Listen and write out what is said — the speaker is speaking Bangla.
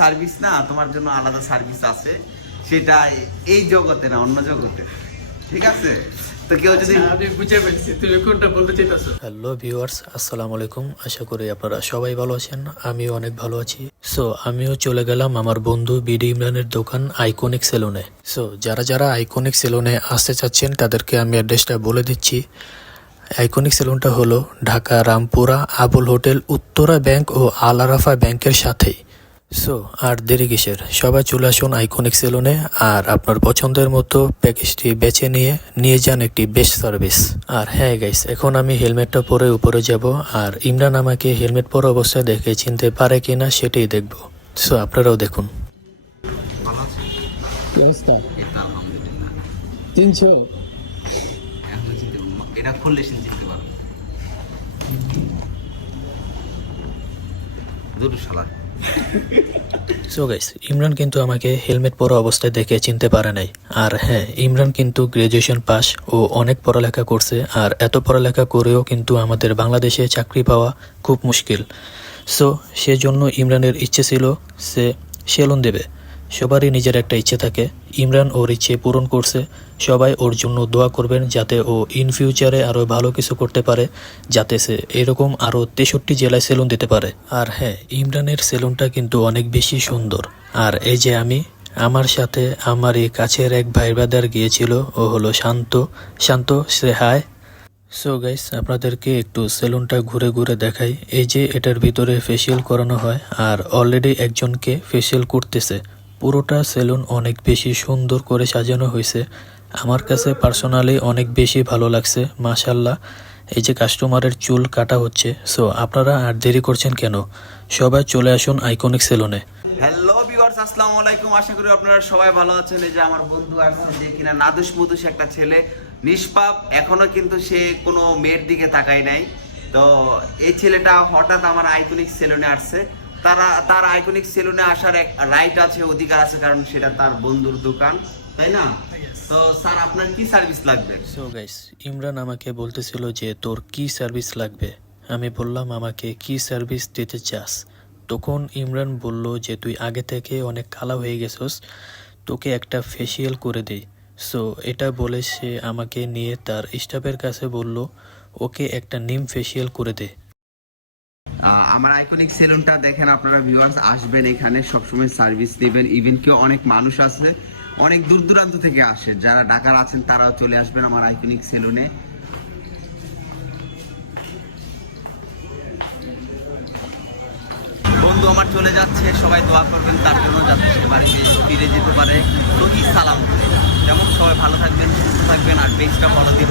সার্ভিস না তোমার জন্য আলাদা সার্ভিস আছে। সেটা এই জগতে না অন্য জগতে। ঠিক আছে? তো কেউ যদি আচ্ছা, বুঝে পেরেছি তুমি কোনটা বলতে চাইতেছো? হ্যালো ভিউয়ার্স আসসালামু আলাইকুম। আশা করি আপনারা সবাই ভালো আছেন আমিও অনেক ভালো আছি। সো আমিও চলে গেলাম আমার বন্ধু বিডি ইমরানের দোকান আইকনিক সেলুনে সো যারা যারা আইকনিক সেলুনে আসতে চাচ্ছেন তাদেরকে আমি অ্যাড্রেসটা বলে দিচ্ছি। আইকনিক সেলুনটা হলো ঢাকা রামপুরা আবুল হোটেল উত্তরা ব্যাংক ও আল আরাফা ব্যাংকের সাথেই। সো আর দেরি কিসের? সবাই চলে আসুন আইকনিক সেলুনে আর আপনার পছন্দের মতো প্যাকেজটি বেছে নিয়ে নিয়ে যান একটি বেস্ট সার্ভিস আর হ্যাঁ গাইস এখন আমি হেলমেটটা পরে উপরে যাব আর ইমরান আমাকে হেলমেট পরা অবস্থায় দেখে চিনতে পারে কিনা সেটাই দেখব। সো আপনারাও দেখুন। তিনশো। এটা খুললে চিনতে পারবে। দুটো শালা। সো গাইস ইমরান কিন্তু আমাকে হেলমেট পরা অবস্থায় দেখে চিনতে পারে নাই। আর হ্যাঁ ইমরান কিন্তু গ্রাজুয়েশন পাস ও অনেক পড়ালেখা করছে, আর এত পড়ালেখা করেও কিন্তু আমাদের বাংলাদেশে চাকরি পাওয়া খুব মুশকিল। সো সেজন্য ইমরানের ইচ্ছে ছিল সে সেলুন দেবে। সবারই নিজের একটা ইচ্ছে থাকে। ইমরান ওর ইচ্ছে পূরণ করছে। সবাই ওর জন্য দোয়া করবেন যাতে ও ইন ফিউচারে আরও ভালো কিছু করতে পারে, যাতে সে এরকম আরও তেষট্টি জেলায় সেলুন দিতে পারে। আর হ্যাঁ ইমরানের সেলুনটা কিন্তু অনেক বেশি সুন্দর। আর এই যে আমি, আমার সাথে আমার এই কাছের এক ভাই ব্রাদার গিয়েছিল, ও হলো শান্ত। শান্ত সে হায় সো গাইস আপনাদেরকে একটু সেলুনটা ঘুরে ঘুরে দেখাই। এই যে এটার ভিতরে ফেসিয়াল করানো হয়, আর অলরেডি একজনকে ফেসিয়াল করতেছে। পুরোটা সেলুন অনেক বেশি সুন্দর করে সাজানো হয়েছে। আমার কাছে পার্সোনালি অনেক বেশি ভালো লাগছে মাশাল্লাহ এই যে কাস্টমারের চুল কাটা হচ্ছে, সো আপনারা আর দেরি করছেন কেন? সবাই চলে আসুন আইকনিক সেলুনে। হ্যালো ভিউয়ার্স আসসালামু আলাইকুম। আশা করি আপনারা সবাই ভালো আছেন। এই যে আমার বন্ধু আছে যে কিনা নাদুস মুদুস একটা ছেলে, নিষ্পাপ, এখনও কিন্তু সে কোনো মেয়ের দিকে তাকায় নাই। তো এই ছেলেটা হঠাৎ আমার আইকনিক সেলুনে আসছে। তারা তার আইকনিক সেলুনে আসার এক রাইট আছে অধিকার আছে কারণ সেটা তার বন্ধুর দোকান তাই না? তো স্যার আপনার কি সার্ভিস লাগবে? সো গাইস ইমরান আমাকে বলতেছিল যে তোর কি সার্ভিস লাগবে? আমি বললাম আমাকে কি সার্ভিস দিতে চাস? তখন ইমরান বলল যে তুই আগে থেকে অনেক কালা হয়ে গেছস তোকে একটা ফেসিয়াল করে দেই। সো এটা বলে সে আমাকে নিয়ে তার স্টাফের কাছে বলল ওকে একটা নিম ফেসিয়াল করে দে। আহ, আমার আইকনিক সেলুনটা দেখেন আপনারা ভিউয়ার্স আসবেন এখানে, সবসময় সার্ভিস দিবেন ইভেন কেউ অনেক মানুষ আছে, অনেক দূর দূরান্ত থেকে আসে। যারা ঢাকার আছেন, তারাও চলে আসবেন আমার আইকনিক সেলুনে বন্ধু, আমার চলে যাচ্ছে, সবাই দোয়া করবেন, তার জন্য যাতে সে বাড়িতে ফিরে যেতে পারে। সালাম যেমন সবাই ভালো থাকবেন, সুস্থ থাকবেন, আর পেজটা ফলো দিয়ে